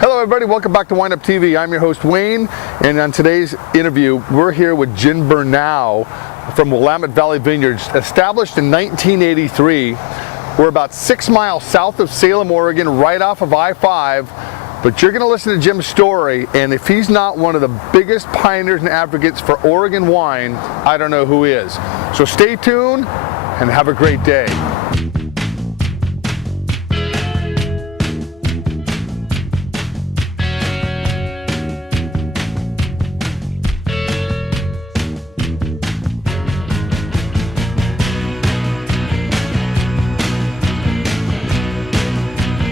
Hello everybody, welcome back to Wind Up TV. I'm your host Wayne, and on today's interview, we're here with Jim Bernau from Willamette Valley Vineyards. Established in 1983, we're about 6 miles south of Salem, Oregon, right off of I-5. But you're going to listen to Jim's story, and if he's not one of the biggest pioneers and advocates for Oregon wine, I don't know who is. So stay tuned and have a great day.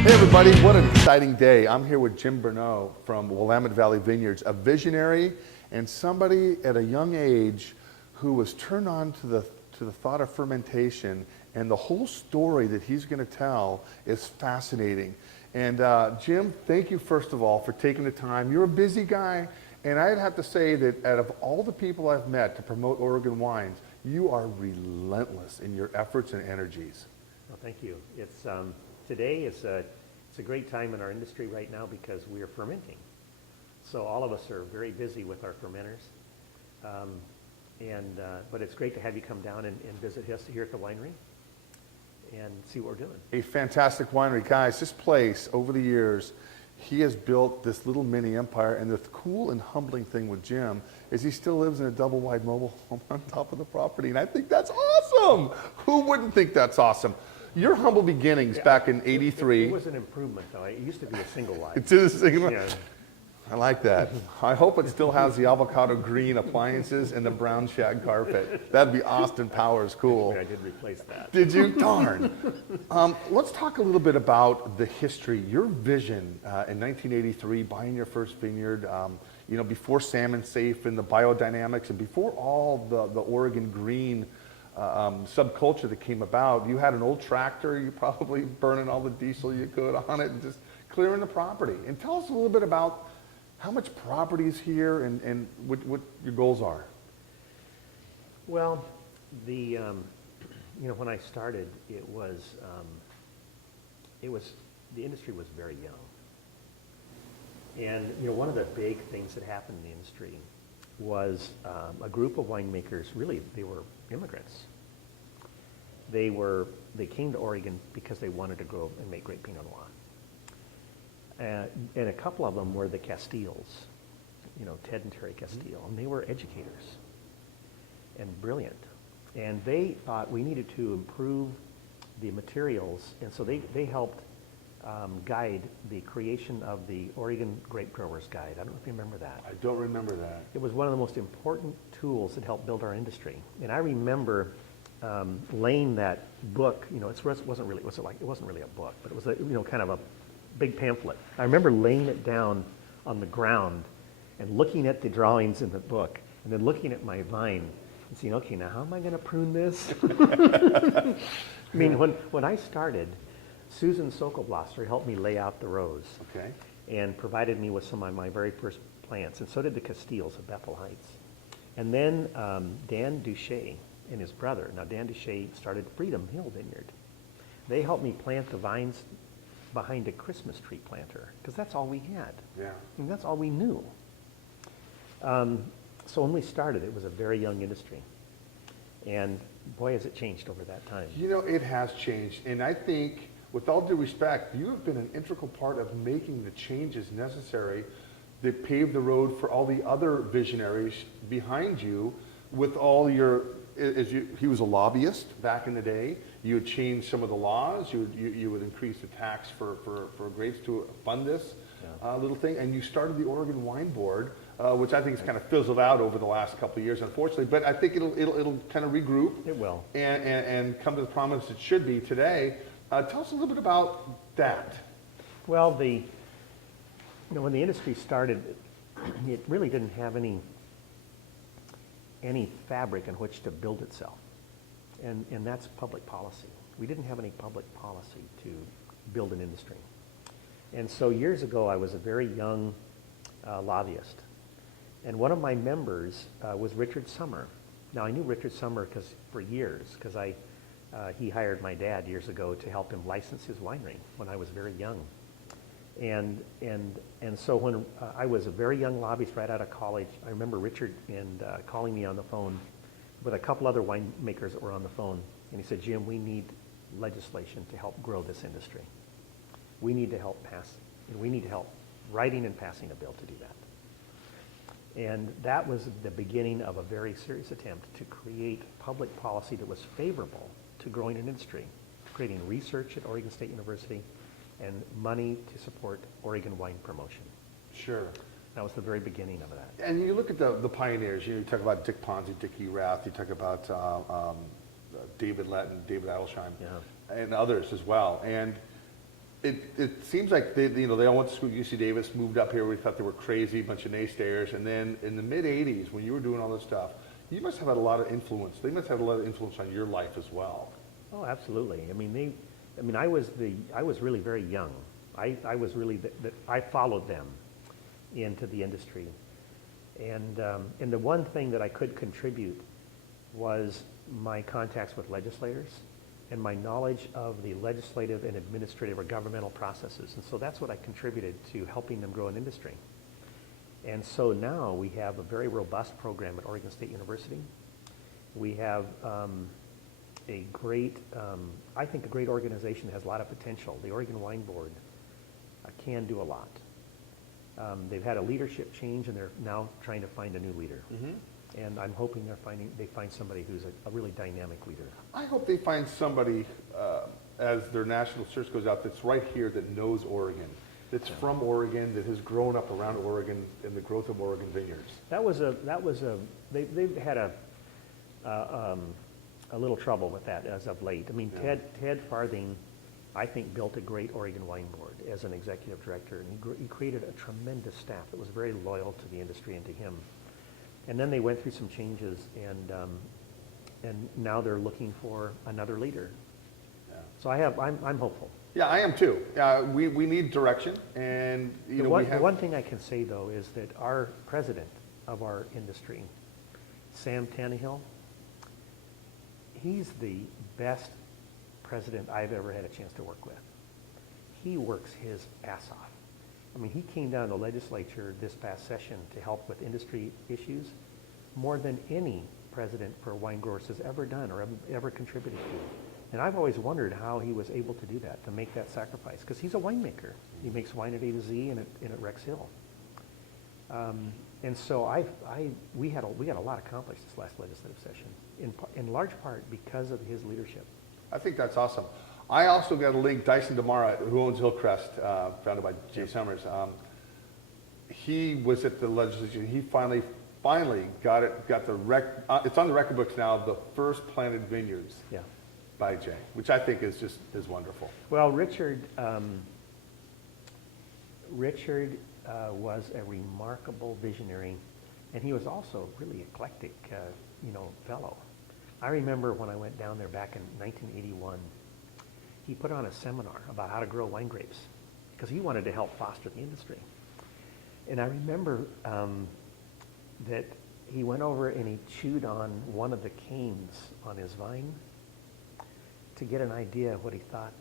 Hey everybody, what an exciting day. I'm here with Jim Bernau from Willamette Valley Vineyards, a visionary and somebody at a young age who was turned on to the thought of fermentation, and the whole story that he's going to tell is fascinating. And Jim, thank you first of all for taking the time. You're a busy guy, and I'd have to say that out of all the people I've met to promote Oregon wines, you are relentless in your efforts and energies. Well, thank you. It's today it's a great time in our industry right now because we are fermenting. So all of us are very busy with our fermenters. But it's great to have you come down and visit us here at the winery and see what we're doing. A fantastic winery. Guys, this place, over the years, he has built this little mini empire, and the cool and humbling thing with Jim is he still lives in a double wide mobile home on top of the property, and I think that's awesome. Who wouldn't think that's awesome? Your humble beginnings back in '83. It was an improvement, though. It used to be a single wide. It's a single. Yeah. I like that. I hope it still has the avocado green appliances and the brown shag carpet. That'd be Austin Powers cool. I did replace that. Did you? Darn. Let's talk a little bit about the history. Your vision in 1983, buying your first vineyard, before Salmon Safe and the biodynamics, and before all the Oregon green subculture that came about. You had an old tractor, you probably burning all the diesel you could on it and just clearing the property. And tell us a little bit about how much property is here and what your goals are. Well, when I started, the industry was very young. And one of the big things that happened in the industry was a group of winemakers. Really, they were immigrants. They came to Oregon because they wanted to grow and make great Pinot Noir. And a couple of them were the Castilles, Ted and Terry Castile, and they were educators and brilliant. And they thought we needed to improve the materials, and so they helped guide the creation of the Oregon Grape Growers Guide. I don't know if you remember that. I don't remember that. It was one of the most important tools that helped build our industry. And I remember laying that book. It wasn't really a book, but it was kind of a big pamphlet. I remember laying it down on the ground and looking at the drawings in the book, and then looking at my vine and saying, okay, now how am I going to prune this? I mean, when I started, Susan Sokolblosser helped me lay out the rows. Okay. And provided me with some of my very first plants, and so did the Castilles of Bethel Heights. And then Dan Duché and his brother. Now Dan Duché started Freedom Hill Vineyard. They helped me plant the vines behind a Christmas tree planter, because that's all we had. Yeah. And that's all we knew. So when we started, it was a very young industry. And boy, has it changed over that time. It has changed. And I think, with all due respect, you have been an integral part of making the changes necessary that paved the road for all the other visionaries behind you with all your, he was a lobbyist back in the day. You would change some of the laws. You would increase the tax for grapes to fund this little thing. And you started the Oregon Wine Board, which I think has kind of fizzled out over the last couple of years, unfortunately. But I think it'll kind of regroup. It will. And come to the prominence it should be today. Tell us a little bit about that. Well, when the industry started, it really didn't have any fabric in which to build itself. And that's public policy. We didn't have any public policy to build an industry. And so years ago, I was a very young lobbyist. And one of my members was Richard Summer. Now, I knew Richard Summer for years, because he hired my dad years ago to help him license his winery when I was very young. And so when I was a very young lobbyist right out of college, I remember Richard calling me on the phone with a couple other winemakers that were on the phone, and he said, Jim, we need legislation to help grow this industry. We need to help writing and passing a bill to do that. And that was the beginning of a very serious attempt to create public policy that was favorable to growing an industry, creating research at Oregon State University, and money to support Oregon wine promotion. Sure. That was the very beginning of that. And you look at the pioneers, you talk about Dick Ponzi, Dick Erath, you talk about David Letton, David Adelsheim, Yeah. and others as well. And it seems like they all went to school at UC Davis, moved up here, we thought they were crazy, a bunch of naysayers, and then in the mid-'80s, when you were doing all this stuff, you must have had a lot of influence. They must have had a lot of influence on your life as well. Oh, absolutely. I was really very young. I was really, I followed them into the industry. And the one thing that I could contribute was my contacts with legislators and my knowledge of the legislative and administrative or governmental processes. And so that's what I contributed to helping them grow an industry. And so now we have a very robust program at Oregon State University. We have a great, I think a great organization has a lot of potential. The Oregon Wine Board can do a lot. They've had a leadership change and they're now trying to find a new leader. Mm-hmm. And I'm hoping they find somebody who's a really dynamic leader. I hope they find somebody, as their national search goes out, that's right here that knows Oregon, that's from Oregon, that has grown up around Oregon and the growth of Oregon vineyards. They've had a little trouble with that as of late. I mean, yeah. Ted Farthing, I think, built a great Oregon Wine Board as an executive director, and he created a tremendous staff that was very loyal to the industry and to him. And then they went through some changes, and now they're looking for another leader. Yeah. So I'm hopeful. Yeah, I am too. We need direction, and the one thing I can say though is that our president of our industry, Sam Tannehill, he's the best president I've ever had a chance to work with. He works his ass off. I mean, he came down to the legislature this past session to help with industry issues more than any president for wine growers has ever done or ever contributed to. And I've always wondered how he was able to do that, to make that sacrifice, because he's a winemaker. He makes wine at A to Z and at Rex Hill. And so we had a lot accomplished this last legislative session, in large part because of his leadership. I think that's awesome. I also got a link, Dyson DeMara, who owns Hillcrest, founded by Jay Summers. He was at the legislature. He finally got the it's on the record books now, the first planted vineyards by Jay, which I think is wonderful. Well, Richard was a remarkable visionary, and he was also a really eclectic, fellow. I remember when I went down there back in 1981, he put on a seminar about how to grow wine grapes because he wanted to help foster the industry. And I remember that he went over and he chewed on one of the canes on his vine to get an idea of what he thought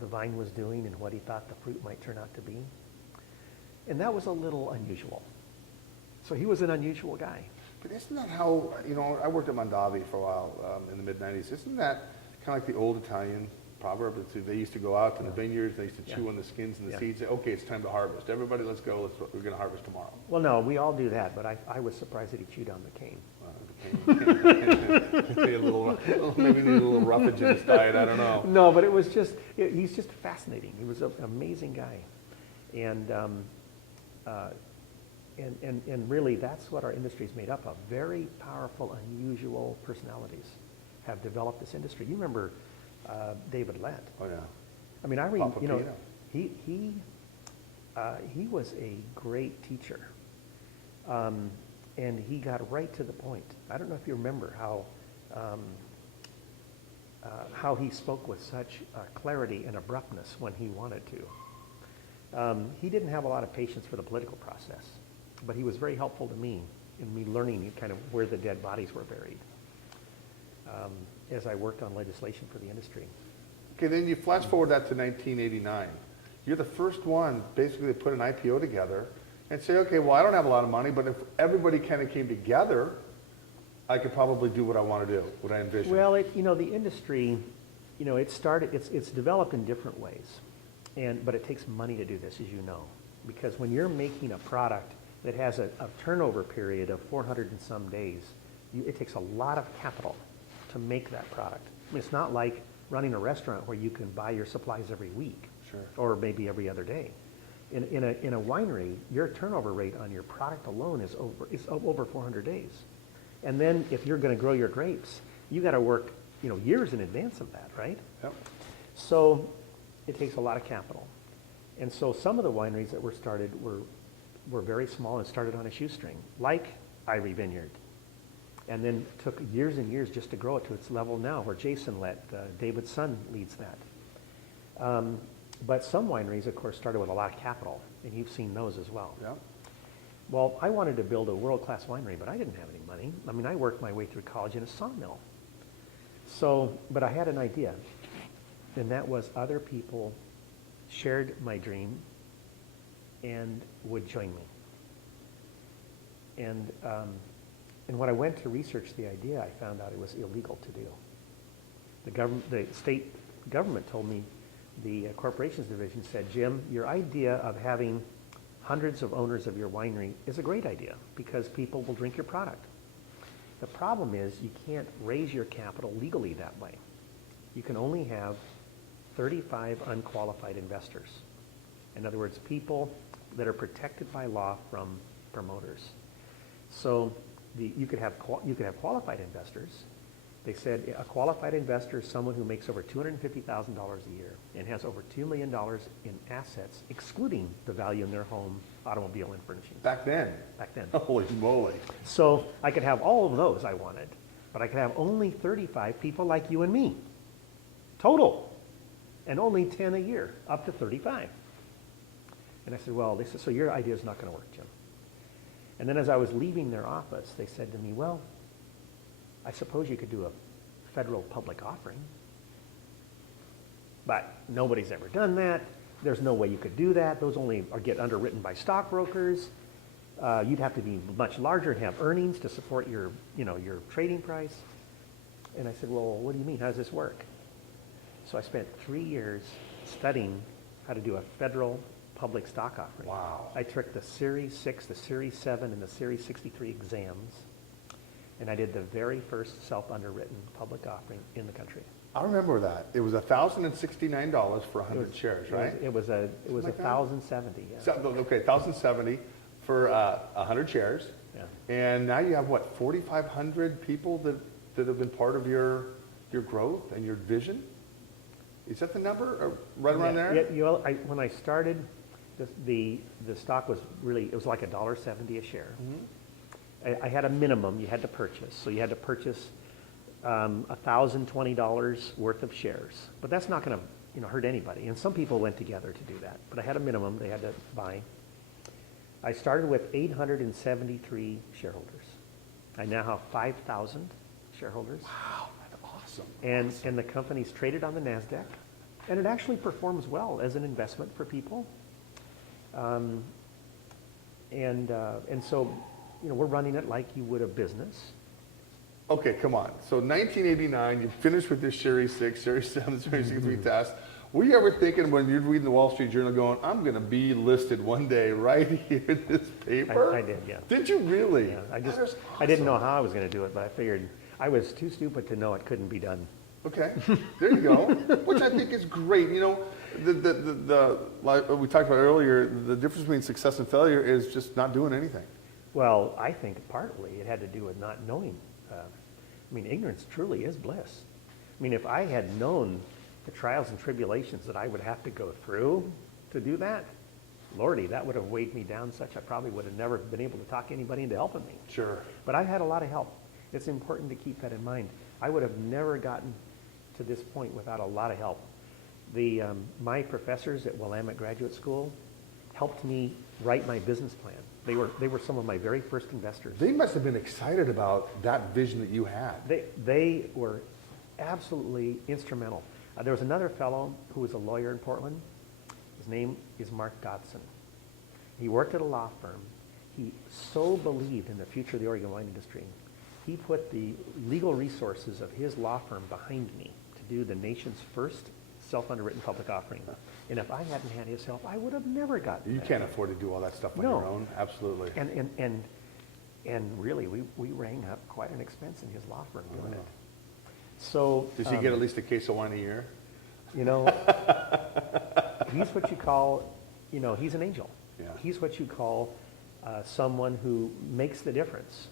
the vine was doing and what he thought the fruit might turn out to be. And that was a little unusual. So he was an unusual guy. But isn't that how, I worked at Mondavi for a while in the mid-'90s. Isn't that kind of like the old Italian proverb? They used to go out to the vineyards, they used to chew on the skins and the seeds, say, okay, it's time to harvest. Everybody, let's go, we're going to harvest tomorrow. Well, no, we all do that, but I was surprised that he chewed on the cane. Maybe need a little roughage in his diet, I don't know. No, but it was he's just fascinating. He was an amazing guy. And really, that's what our industry is made up of. Very powerful, unusual personalities have developed this industry. You remember David Lett? Oh yeah. I mean, he was a great teacher, and he got right to the point. I don't know if you remember how he spoke with such clarity and abruptness when he wanted to. He didn't have a lot of patience for the political process, but he was very helpful to me in me learning kind of where the dead bodies were buried as I worked on legislation for the industry. Okay, then you flash forward that to 1989. You're the first one, basically, to put an IPO together and say, okay, well, I don't have a lot of money, but if everybody kind of came together, I could probably do what I want to do, what I envision. Well, the industry, it's developed in different ways, but it takes money to do this, as you know, because when you're making a product that has a turnover period of 400 and some days, it takes a lot of capital to make that product. I mean, it's not like running a restaurant where you can buy your supplies every week, Sure. or maybe every other day. In a winery, your turnover rate on your product alone is over 400 days. And then if you're going to grow your grapes, you got to work, years in advance of that, right? Yep. So it takes a lot of capital. And so some of the wineries that were started were very small and started on a shoestring, like Ivory Vineyard. And then took years and years just to grow it to its level now, where Jason David's son leads that. But some wineries, of course, started with a lot of capital, and you've seen those as well. Yep. Well, I wanted to build a world-class winery, but I didn't have any money. I mean, I worked my way through college in a sawmill. But I had an idea, and that was other people shared my dream and would join me. And when I went to research the idea, I found out it was illegal to do. The state government told me, the corporations division said, Jim, your idea of having hundreds of owners of your winery is a great idea because people will drink your product. The problem is you can't raise your capital legally that way. You can only have 35 unqualified investors. In other words, people that are protected by law from promoters. So you could have qualified investors. They said a qualified investor is someone who makes over $250,000 a year and has over $2 million in assets, excluding the value in their home, automobile, and furnishings. Back then. Back then. Holy moly. So I could have all of those I wanted, but I could have only 35 people like you and me, total, and only 10 a year, up to 35. And I said, well, they said, so your idea is not going to work, Jim. And then as I was leaving their office, they said to me, well, I suppose you could do a federal public offering, but nobody's ever done that. There's no way you could do that. Those only get underwritten by stockbrokers. You'd have to be much larger and have earnings to support your trading price. And I said, well, what do you mean? How does this work? So I spent 3 years studying how to do a federal public stock offering. Wow. I took the Series 6, the Series 7, and the Series 63 exams. And I did the very first self-underwritten public offering in the country. I remember that. It was $1,069 for 100 shares, right? It was like that? 1,070. Yeah. Okay, 1,070 for 100 shares. Yeah. And now you have, what, 4,500 people that have been part of your growth and your vision? Is that the number, or right around there? Yeah, when I started, the stock was really, it was like $1.70 a share. Mm-hmm. I had a minimum you had to purchase. So you had to purchase $1,020 worth of shares. But that's not going to hurt anybody. And some people went together to do that. But I had a minimum they had to buy. I started with 873 shareholders. I now have 5,000 shareholders. Wow, that's awesome. And the company's traded on the NASDAQ. And it actually performs well as an investment for people. And so, we're running it like you would a business. Okay, come on. So 1989, you finished with this Series 6, Series 7, Series 63 test. Were you ever thinking when you're reading the Wall Street Journal going, I'm going to be listed one day right here in this paper? I did, yeah. Did you really? Yeah, That is awesome. I didn't know how I was going to do it, but I figured I was too stupid to know it couldn't be done. Okay, there you go. Which I think is great. Like we talked about earlier, the difference between success and failure is just not doing anything. Well, I think partly it had to do with not knowing. Ignorance truly is bliss. If I had known the trials and tribulations that I would have to go through to do that, Lordy, that would have weighed me down such I probably would have never been able to talk anybody into helping me. Sure. But I've had a lot of help. It's important to keep that in mind. I would have never gotten to this point without a lot of help. My professors at Willamette Graduate School helped me write my business plan. They were some of my very first investors. They must have been excited about that vision that you had. They were absolutely instrumental. There was another fellow who was a lawyer in Portland, His name is Mark Dodson. He worked at a law firm. He so believed in the future of the Oregon wine industry, he put the legal resources of his law firm behind me to do the nation's first self-underwritten public offering. And if I hadn't had his help, I would have never gotten You that. can't afford to do all that stuff on No. your own. Absolutely. And really, we rang up quite an expense in his law firm doing it. So Does he get at least a case of wine a year? you know, he's what you call, he's an angel. Yeah. He's what you call someone who makes the difference.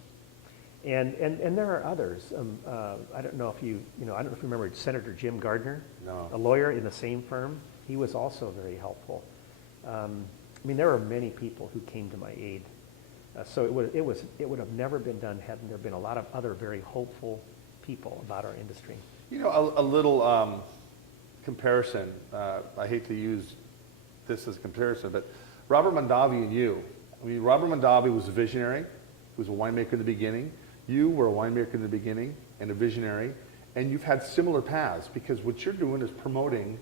And there are others. I don't know if you remember Senator Jim Gardner, No. a lawyer in the same firm. He was also very helpful. There are many people who came to my aid. So it would have never been done hadn't there been a lot of other very hopeful people about our industry. A little comparison. I hate to use this as a comparison, but Robert Mondavi and you. Robert Mondavi was a visionary. He was a winemaker in the beginning. You were a winemaker in the beginning and a visionary, and you've had similar paths because what you're doing is promoting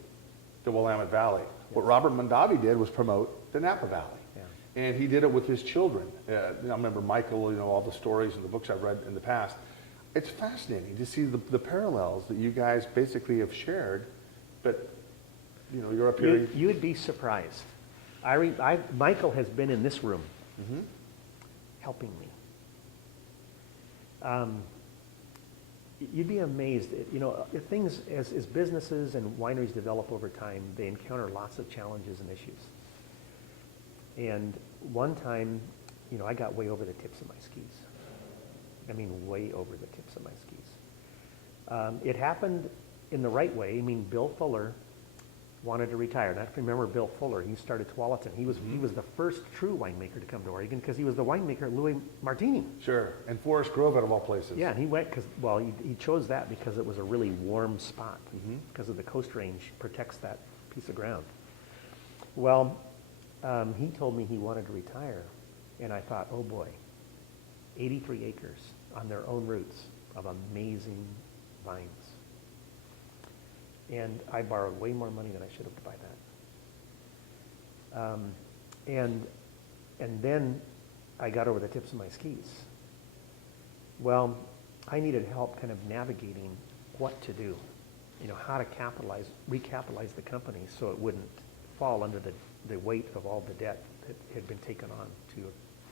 the Willamette Valley. Yes. What Robert Mondavi did was promote the Napa Valley. Yeah. And he did it with his children. I remember Michael, all the stories and the books I've read in the past. It's fascinating to see the parallels that you guys basically have shared, but you're up here. You would be surprised. Michael has been in this room helping me. You'd be amazed. If things as businesses and wineries develop over time, they encounter lots of challenges and issues. And one time, I got way over the tips of my skis. I mean, way over the tips of my skis. It happened in the right way. Bill Fuller wanted to retire. And I remember Bill Fuller. He started Tualatin. He was the first true winemaker to come to Oregon because he was the winemaker at Louis Martini. Sure, and Forest Grove out of all places. Yeah, and he went he chose that because it was a really warm spot because of the Coast Range protects that piece of ground. Well, he told me he wanted to retire, and I thought, oh boy, 83 acres on their own roots of amazing vines. And I borrowed way more money than I should have to buy that. And then I got over the tips of my skis. Well, I needed help kind of navigating what to do, how to recapitalize the company so it wouldn't fall under the weight of all the debt that had been taken on to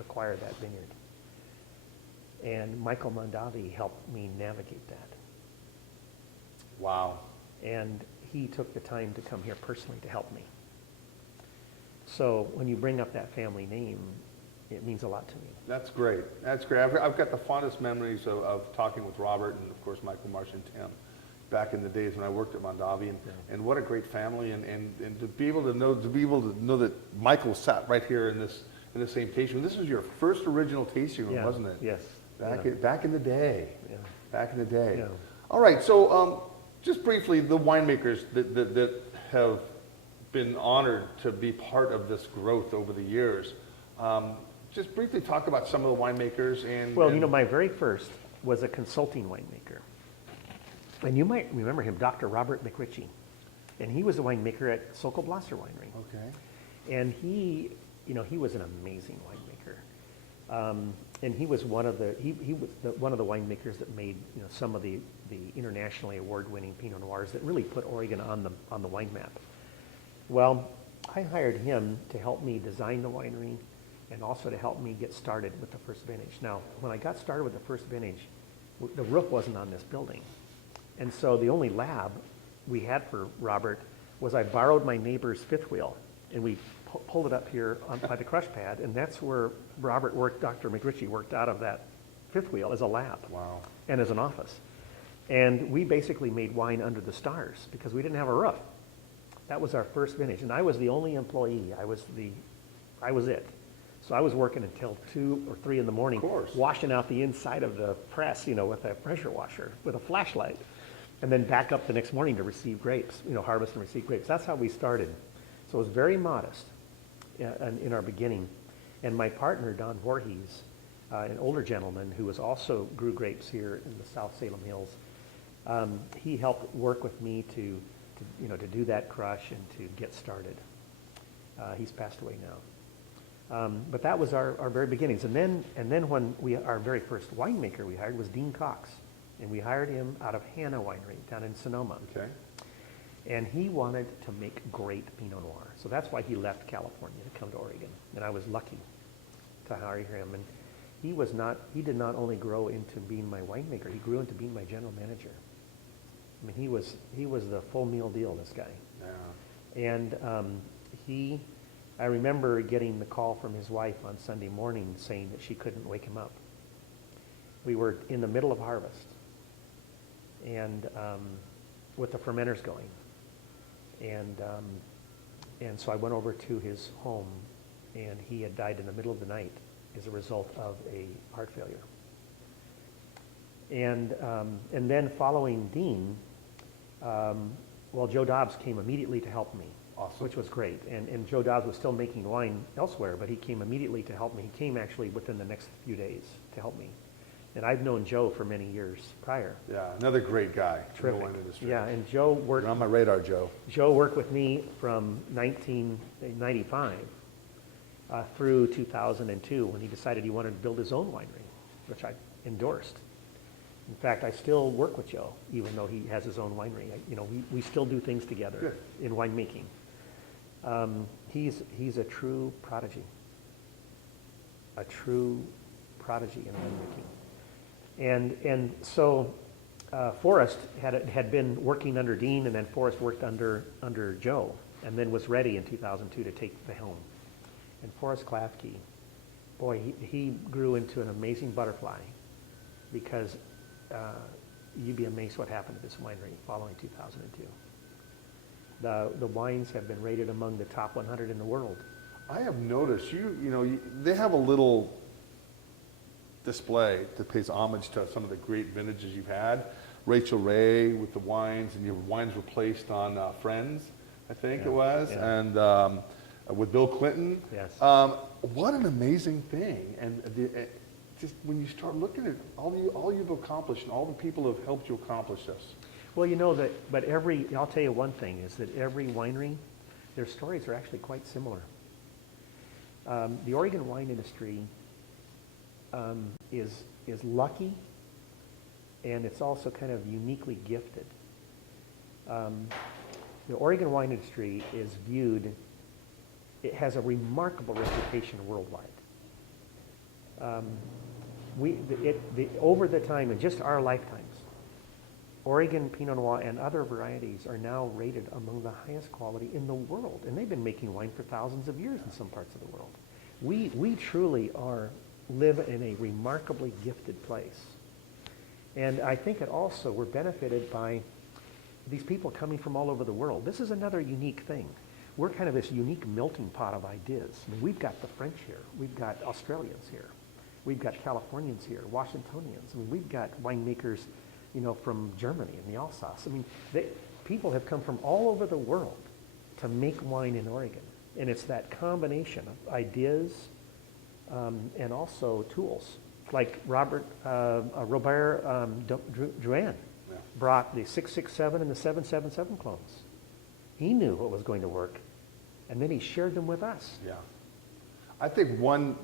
acquire that vineyard. And Michael Mondavi helped me navigate that. Wow. And he took the time to come here personally to help me. So when you bring up that family name, it means a lot to me. That's great. That's great. I've got the fondest memories of talking with Robert and, of course, Michael, Marsh, and Tim back in the days when I worked at Mondavi. And what a great family. And to be able to know that Michael sat right here in the same tasting room. This was your first original tasting room, wasn't it? Yes. Back in the day. Yeah. Back in the day. Yeah. All right. So just briefly, the winemakers that have been honored to be part of this growth over the years. Just briefly talk about some of the winemakers my very first was a consulting winemaker. And you might remember him, Dr. Robert McRitchie. And he was a winemaker at Sokol Blosser Winery. Okay. And he was an amazing winemaker. And he was one of the winemakers that made some of the internationally award-winning Pinot Noirs that really put Oregon on the wine map. Well, I hired him to help me design the winery and also to help me get started with the first vintage. Now, when I got started with the first vintage, the roof wasn't on this building. And so the only lab we had for Robert was I borrowed my neighbor's fifth wheel, and we pulled it up here by the crush pad, and that's where Robert worked, Dr. McRitchie worked out of that fifth wheel as a lab. Wow. And as an office. And we basically made wine under the stars because we didn't have a roof. That was our first vintage, and I was the only employee. I was it. So I was working until 2 or 3 in the morning, washing out the inside of the press, with a pressure washer with a flashlight, and then back up the next morning to receive grapes, harvest and receive grapes. That's how we started. So it was very modest in our beginning. And my partner, Don Voorhees, an older gentleman who also grew grapes here in the South Salem Hills, he helped work with me to do that crush and to get started. He's passed away now. But that was our very beginnings. And then when our very first winemaker we hired was Dean Cox. And we hired him out of Hannah Winery down in Sonoma. Okay. And he wanted to make great Pinot Noir. So that's why he left California to come to Oregon. And I was lucky to hire him. And he did not only grow into being my winemaker, he grew into being my general manager. I mean, he was the full meal deal, this guy. Yeah. And I remember getting the call from his wife on Sunday morning saying that she couldn't wake him up. We were in the middle of harvest, and with the fermenters going, and so I went over to his home, and he had died in the middle of the night as a result of a heart failure. And then following Dean, Joe Dobbs came immediately to help me. Awesome. Which was great. And Joe Dobbs was still making wine elsewhere, but he came immediately to help me. He came actually within the next few days to help me. And I've known Joe for many years prior. Yeah, another great guy. Terrific. In the wine industry. Yeah, and Joe worked. You're on my radar, Joe. Joe worked with me from 1995 through 2002 when he decided he wanted to build his own winery, which I endorsed. In fact, I still work with Joe, even though he has his own winery. We still do things together. Good. In winemaking. He's a true prodigy. A true prodigy in winemaking. And so Forrest had been working under Dean, and then Forrest worked under Joe, and then was ready in 2002 to take the helm. And Forrest Klafke, boy, he grew into an amazing butterfly, because you'd be amazed what happened at this winery following 2002. The wines have been rated among the top 100 in the world. I have noticed they have a little display that pays homage to some of the great vintages you've had. Rachel Ray with the wines, and your wines were placed on Friends, I think it was, yeah. and with Bill Clinton. Yes. What an amazing thing! And just when you start looking at all you've accomplished and all the people who have helped you accomplish this. Well, but I'll tell you one thing, is that every winery, their stories are actually quite similar. The Oregon wine industry is lucky, and it's also kind of uniquely gifted. The Oregon wine industry is viewed, it has a remarkable reputation worldwide. Over the time, in just our lifetimes, Oregon Pinot Noir and other varieties are now rated among the highest quality in the world, and they've been making wine for thousands of years in some parts of the world. We truly live in a remarkably gifted place. And I think we're benefited by these people coming from all over the world. This is another unique thing. We're kind of this unique melting pot of ideas. I mean, we've got the French here. We've got Australians here. We've got Californians here, Washingtonians. I mean, we've got winemakers, from Germany and the Alsace. I mean, people have come from all over the world to make wine in Oregon. And it's that combination of ideas and also tools. Like Robert Drouin brought the 667 and the 777 clones. He knew what was going to work, and then he shared them with us. Yeah. I think one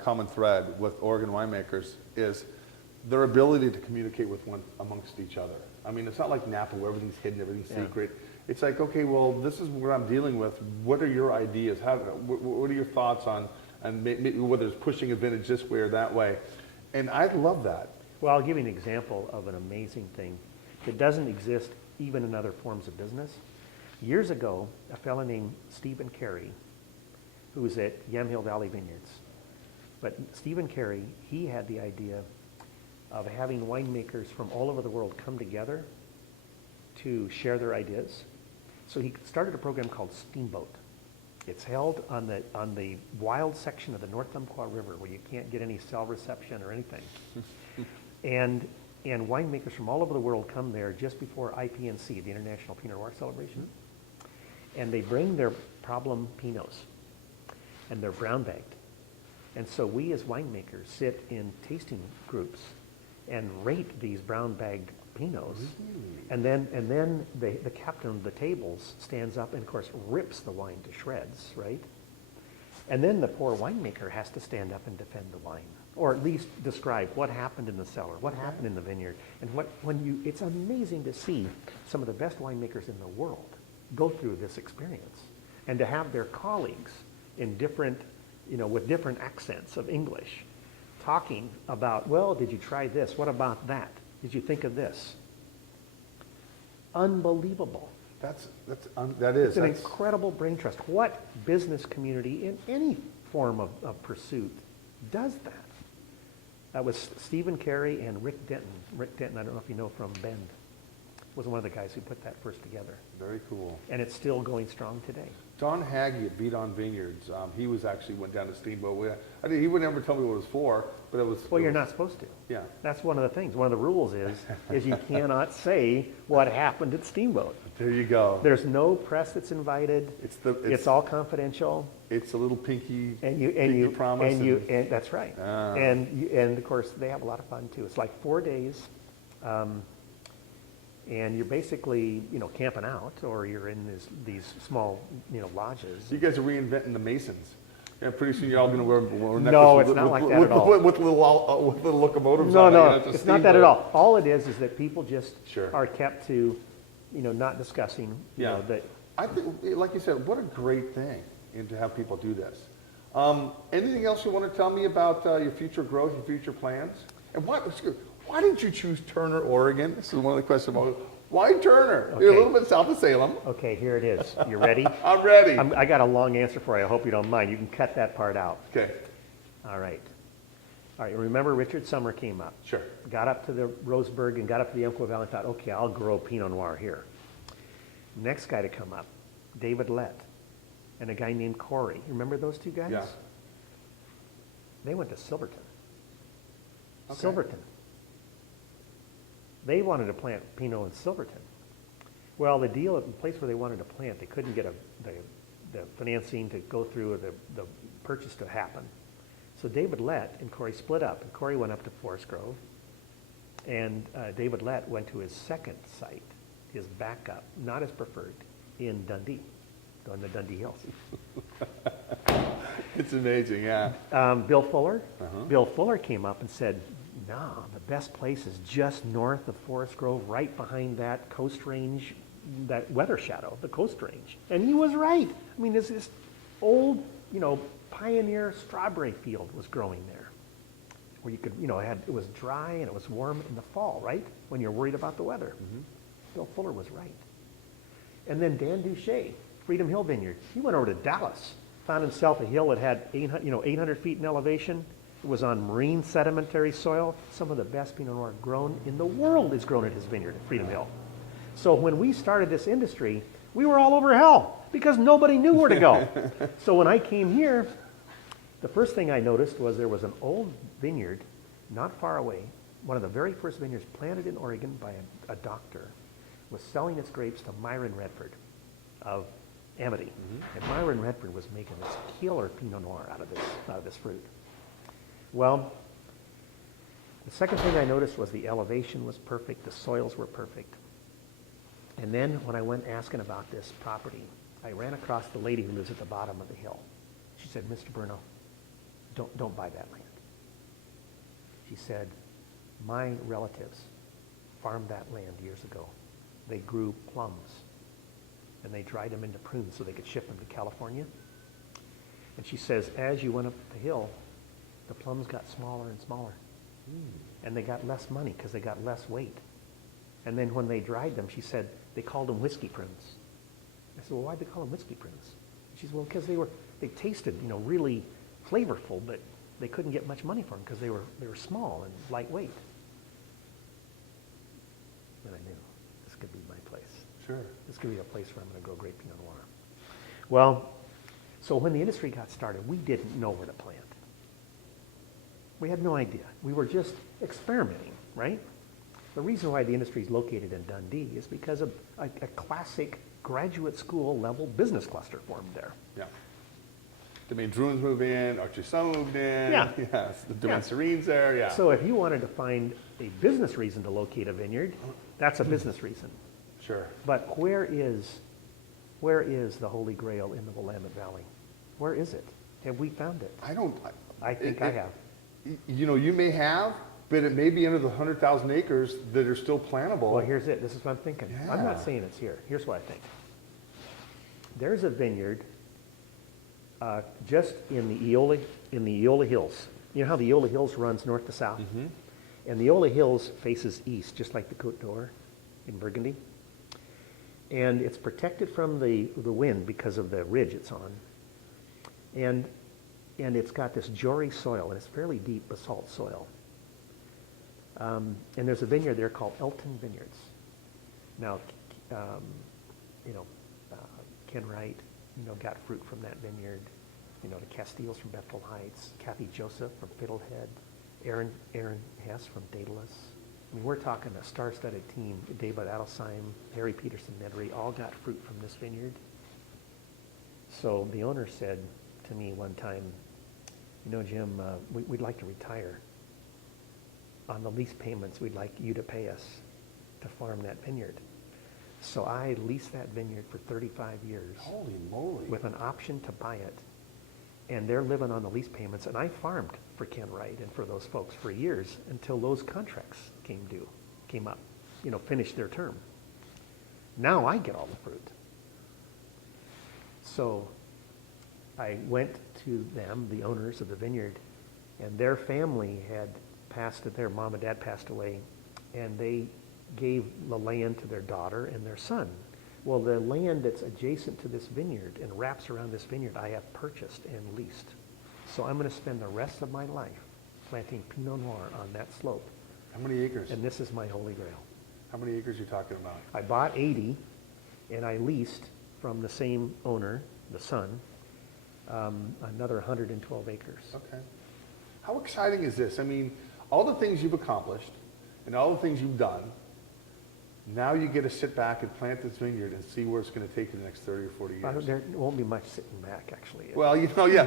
common thread with Oregon winemakers is their ability to communicate with one amongst each other. I mean, it's not like Napa where everything's hidden, everything's secret. It's like, okay, well, this is what I'm dealing with. What are your ideas? What are your thoughts on, and maybe whether it's pushing a vintage this way or that way? And I love that. Well, I'll give you an example of an amazing thing that doesn't exist even in other forms of business. Years ago, a fellow named Stephen Carey, who was at Yamhill Valley Vineyards. But Stephen Carey, he had the idea of having winemakers from all over the world come together to share their ideas. So he started a program called Steamboat. It's held on the wild section of the North Umpqua River where you can't get any cell reception or anything. and winemakers from all over the world come there just before IPNC, the International Pinot Noir Celebration. And they bring their problem Pinots, and they're brown bagged. And so we as winemakers sit in tasting groups and rate these brown bagged Pinots. And then the captain of the tables stands up and, of course, rips the wine to shreds, right? And then the poor winemaker has to stand up and defend the wine, or at least describe what happened in the cellar, what happened in the vineyard. And it's amazing to see some of the best winemakers in the world go through this experience, and to have their colleagues in different, with different accents of English, talking about, well, did you try this? What about that? Did you think of this? Unbelievable. That It's is. an incredible brain trust. What business community in any form of pursuit does that? That was Stephen Carey and Rick Denton. Rick Denton, I don't know if you know from Bend, was one of the guys who put that first together. Very cool. And it's still going strong today. Don Haggy at Beat on Vineyards, he went down to Steamboat. He would never tell me what it was for, but it was... Well, you're not supposed to. Yeah. That's one of the things. One of the rules is you cannot say what happened at Steamboat. There you go. There's no press that's invited. It's all confidential. It's a little pinky promise. And that's right. And of course, they have a lot of fun too. It's like 4 days. And you're basically, camping out, or you're in these small, lodges. You guys are reinventing the Masons. Yeah, pretty soon you're all going to wear necklaces. No, it's not like that at all. With little locomotives on it. No, it's not that at all. All it is that people just are kept to, not discussing. That. I think, like you said, what a great thing to have people do this. Anything else you want to tell me about your future growth, your future plans? And why did you choose Turner, Oregon? This is one of the questions about why Turner? Okay. You're a little bit south of Salem. Okay, here it is. You ready? I'm ready. I got a long answer for you. I hope you don't mind. You can cut that part out. Okay. All right. Remember Richard Summer came up. Sure. Got up to the Roseburg and got up to the Umpqua Valley and thought, okay, I'll grow Pinot Noir here. Next guy to come up, David Lett, and a guy named Corey. Remember those two guys? Yeah. They went to Silverton. Okay. Silverton. They wanted to plant Pinot in Silverton. Well, the place where they wanted to plant, they couldn't get the financing to go through, or the purchase to happen. So David Lett and Corey split up, and Corey went up to Forest Grove, and David Lett went to his second site, his backup, not his preferred, in Dundee, on the Dundee Hills. It's amazing, yeah. Bill Fuller. Bill Fuller came up and said, no, the best place is just north of Forest Grove, right behind that Coast Range, that weather shadow, the Coast Range. And he was right. I mean, this old, pioneer strawberry field was growing there, where you could, it was dry and it was warm in the fall, right? When you're worried about the weather. Bill Fuller was right. And then Dan Duché, Freedom Hill Vineyard, he went over to Dallas, found himself a hill that had 800 feet in elevation. It was on marine sedimentary soil. Some of the best Pinot Noir grown in the world is grown at his vineyard at Freedom Hill. So when we started this industry, we were all over hell because nobody knew where to go. So when I came here, the first thing I noticed was there was an old vineyard not far away. One of the very first vineyards planted in Oregon by a doctor was selling its grapes to Myron Redford of Amity. And Myron Redford was making this killer Pinot Noir out of this fruit. Well, the second thing I noticed was the elevation was perfect, the soils were perfect. And then when I went asking about this property, I ran across the lady who lives at the bottom of the hill. She said, Mr. Bernau, don't buy that land. She said, my relatives farmed that land years ago. They grew plums, and they dried them into prunes so they could ship them to California. And she says, as you went up the hill, the plums got smaller and smaller. And they got less money because they got less weight. And then when they dried them, she said, they called them whiskey prunes. I said, well, why'd they call them whiskey prunes? She said, well, because they tasted, really flavorful, but they couldn't get much money for them because they were small and lightweight. And I knew this could be my place. Sure. This could be a place where I'm going to grow great Pinot Noir. Well, so when the industry got started, we didn't know where to plant. We had no idea. We were just experimenting, right? The reason why the industry is located in Dundee is because of a classic graduate school level business cluster formed there. Yeah. Domaine Druins move in, Archie Sum moved in. Yeah. Yes, the Domaine Yeah. Serene's there, yeah. So if you wanted to find a business reason to locate a vineyard, that's a business reason. Sure. But where is the Holy Grail in the Willamette Valley? Where is it? Have we found it? I think I have. You know, you may have, but it may be under the 100,000 acres that are still plantable. Well, here's it. This is what I'm thinking. I'm not Yeah. saying it's here. Here's what I think. There's a vineyard just in the Eola Hills. You know how the Eola Hills runs north to south? Mm-hmm. And the Eola Hills faces east, just like the Côte d'Or in Burgundy. And it's protected from the wind because of the ridge it's on. And it's got this jory soil, and it's fairly deep basalt soil. And there's a vineyard there called Elton Vineyards. Now, Ken Wright, got fruit from that vineyard. The Castiles from Bethel Heights, Kathy Joseph from Fiddlehead, Aaron Hess from Daedalus. I mean, we're talking a star-studded team. David Adelsheim, Harry Peterson Nedry, all got fruit from this vineyard. So the owner said to me one time, Jim, we'd like to retire. On the lease payments, we'd like you to pay us to farm that vineyard. So I leased that vineyard for 35 years. Holy moly. With an option to buy it. And they're living on the lease payments. And I farmed for Ken Wright and for those folks for years until those contracts came up, finished their term. Now I get all the fruit. So I went to them, the owners of the vineyard, and their family had their mom and dad passed away, and they gave the land to their daughter and their son. Well, the land that's adjacent to this vineyard and wraps around this vineyard, I have purchased and leased. So I'm going to spend the rest of my life planting Pinot Noir on that slope. How many acres? And this is my holy grail. How many acres are you talking about? I bought 80, and I leased from the same owner, the son, another 112 acres. Okay. How exciting is this? I mean, all the things you've accomplished and all the things you've done, now you get to sit back and plant this vineyard and see where it's going to take you the next 30 or 40 years. There won't be much sitting back, actually. Well, yeah,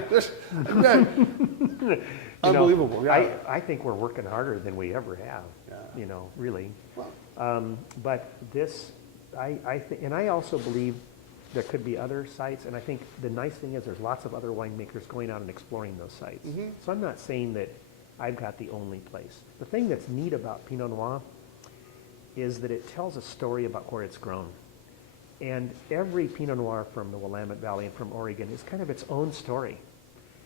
unbelievable. Yeah. I think we're working harder than we ever have, really. Well, but this, and I also believe there could be other sites, and I think the nice thing is there's lots of other winemakers going out and exploring those sites. Mm-hmm. So I'm not saying that I've got the only place. The thing that's neat about Pinot Noir is that it tells a story about where it's grown. And every Pinot Noir from the Willamette Valley and from Oregon is kind of its own story.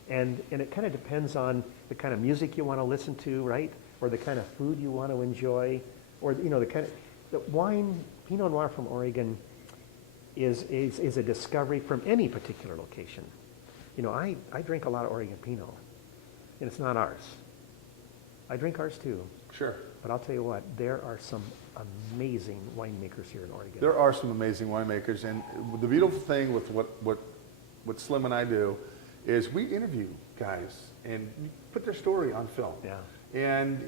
And it kind of depends on the kind of music you want to listen to, right? Or the kind of food you want to enjoy, or the wine. Pinot Noir from Oregon is a discovery from any particular location. I drink a lot of Oregon Pinot, and it's not ours. I drink ours too. sure. But I'll tell you what, there are some amazing winemakers here in Oregon. There are some amazing winemakers, and the beautiful thing with what Slim and I do is we interview guys and put their story on film. Yeah. And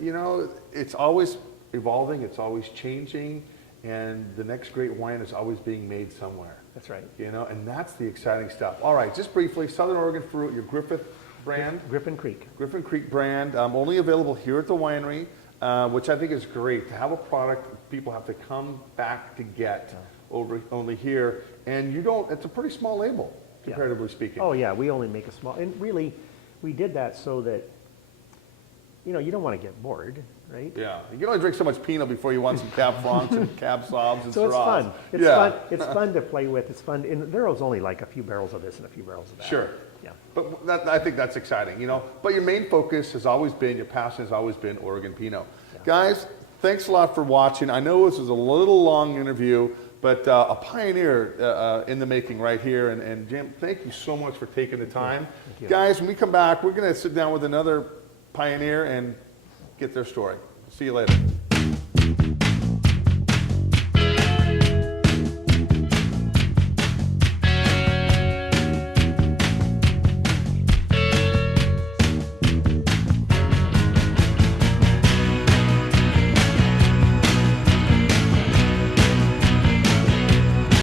it's always evolving, it's always changing, and the next great wine is always being made somewhere. That's right. And that's the exciting stuff. All right, just briefly, Southern Oregon Fruit, your Griffith brand. Griffin Creek. Griffin Creek brand, only available here at the winery, which I think is great to have a product people have to come back to get only here. And it's a pretty small label, comparatively speaking. Oh yeah, we only make a small, and really, we did that so that, you don't want to get bored, right? Yeah, you can only drink so much Pinot before you want some Cab Francs and Cab Sauvs and So Syrahs. it's fun. It's Yeah. fun. It's fun to play with. It's fun. And there was only like a few barrels of this and a few barrels of that. Sure. Yeah. But I think that's exciting, But your main focus has always been, your passion has always been Oregon Pinot. Yeah. Guys, thanks a lot for watching. I know this was a little long interview, but a pioneer in the making right here. And Jim, thank you so much for taking the time. Thank you. Guys, when we come back, we're going to sit down with another pioneer and get their story. See you later.